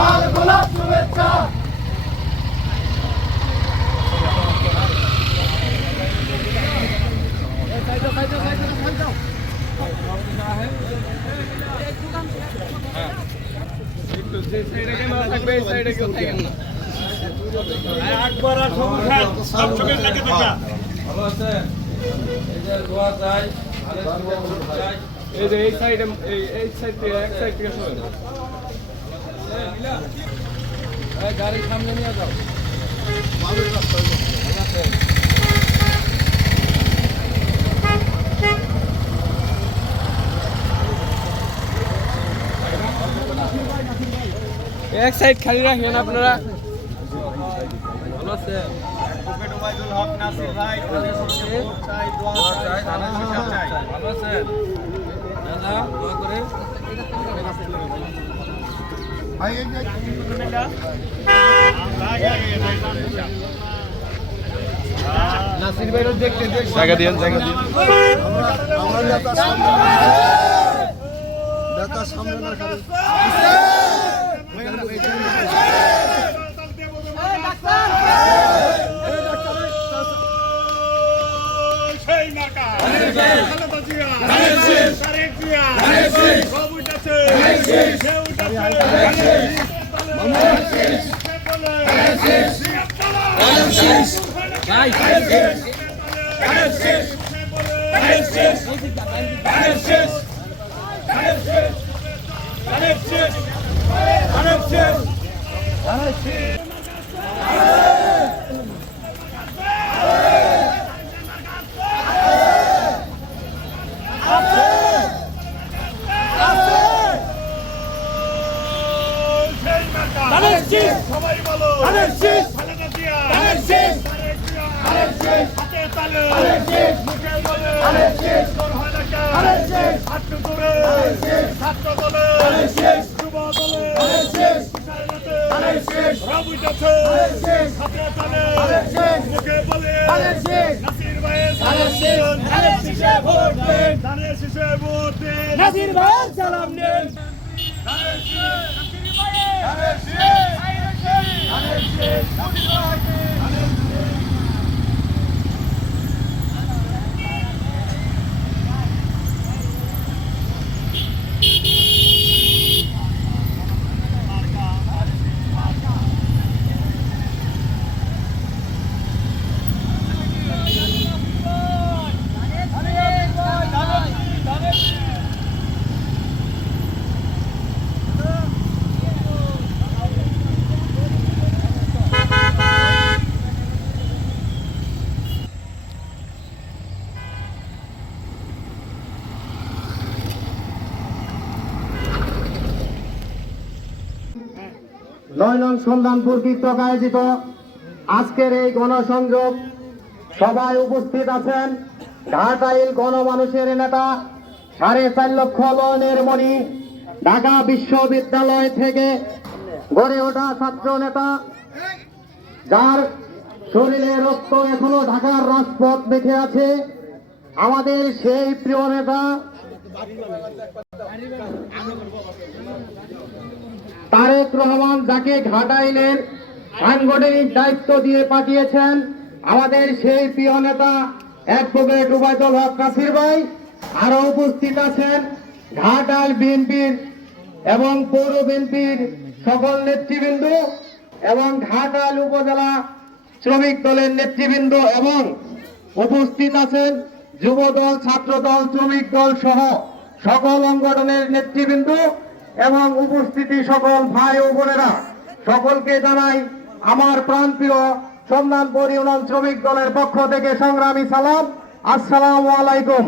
লাল গোলাপ শুভেচ্ছা এই সাইড থেকে এক সাইড থেকে সরে গাড়ির সামনে নিয়ে যাও এক সাইড খালি রাখেন আপনারা। ভালো আছেন? ভালো আছেন দাদা? দোয়া করে নাসির ভাইরও দেখতে জায়গা দিন সবাই বলো নাসির ভাইয়ের সালাম নেন। নয় নং সন্ধানপুর কীর্তক আয়োজিত আজকের এই গণসংযোগ সভায় উপস্থিত আছেন ঘাটাইল গণমানুষের নেতা 4.5 লক্ষ লয়নের মণি, ঢাকা বিশ্ববিদ্যালয় থেকে গড়ে ওঠা ছাত্র নেতা, যার শরীরে রক্ত এখনো ঢাকার রাজপথ দেখে আছে, আমাদের সেই প্রিয় নেতা তারেক রহমান, যাকে ঘাটাইলের সাংগঠনিক দায়িত্ব দিয়ে পাঠিয়েছেন আমাদের সেই প্রিয় নেতা অ্যাডভোকেট উবাইদুল হক নাসির ভাই। আরো উপস্থিত আছেন ঘাটাইল বিএনপির এবং পৌর বিএনপির সকল নেতৃবৃন্দ এবং ঘাটাইল উপজেলা শ্রমিক দলের নেতৃবৃন্দ এবং উপস্থিত আছেন যুবদল, ছাত্রদল, শ্রমিক দল সহ সকল সংগঠনের নেতৃবৃন্দ এবং উপস্থিতি সকল ভাই ও বোনেরা, সকলকে জানাই আমার প্রাণপ্রিয় সন্ধানপুর ইউনিয়ন শ্রমিক দলের পক্ষ থেকে সংগ্রামী সালাম। আসসালামু আলাইকুম।